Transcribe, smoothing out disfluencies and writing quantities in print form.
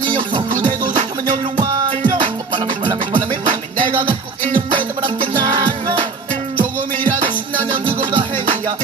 시간이 없어 그대도 좋다면 여기로 와줘 바람에 내가 갖고 있는 리듬을 함께 나눠 조금이라도 신나면 그거보다 행이야